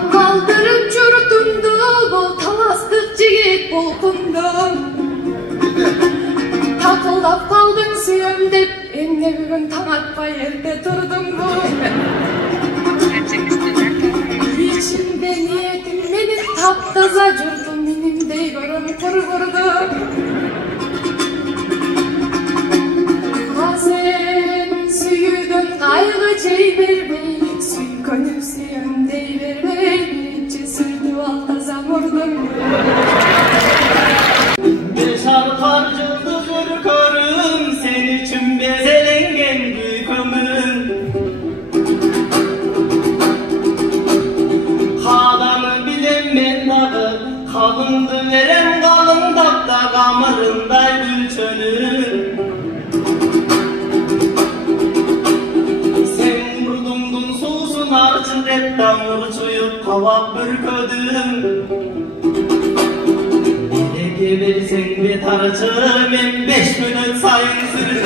Tap kaldırıp çürütündü bu talastık jigit bulkundum. Takıldap kaldın suyum dep emne bugün taң atpay elde turdum bu. İçimde niyetim benim taptaza jurdum menimdey görüm kurgurdum. Sen süyüdün kaygı çey berbey, süykönüp suyum dey berbey, birinci sürdü altaza vurdum. Beş arpar yıldız ürkörüm, sen için bezelengen büyük ömür. Kadanı bilen men dağı, kalındı veren kalındap da kamarınday gülçönür. Sen vurdumdun soğusun arçı dep damur çuyup kavap bürködüm. Gebersen bir tarçı men 5 minut sayın sürü